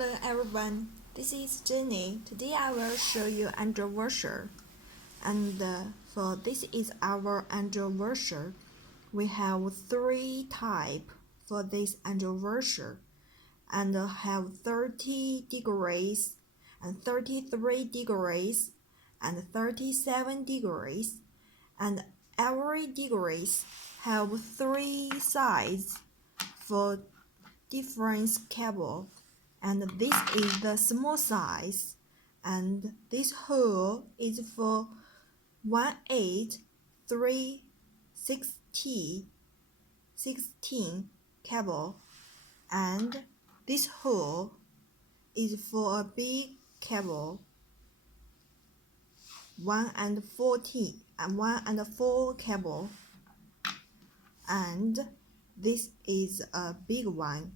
Hello everyone, this is Jenny. Today I will show you Android washer. And for this is our Android washer. We have three types for this Android washer and have 30 degrees and 33 degrees and 37 degrees, and every degrees have three sides for different cable, and this is the small size, and this hole is for 18316 cable, and this hole is for a big cable 140 and 1 and 4 cable, and this is a big one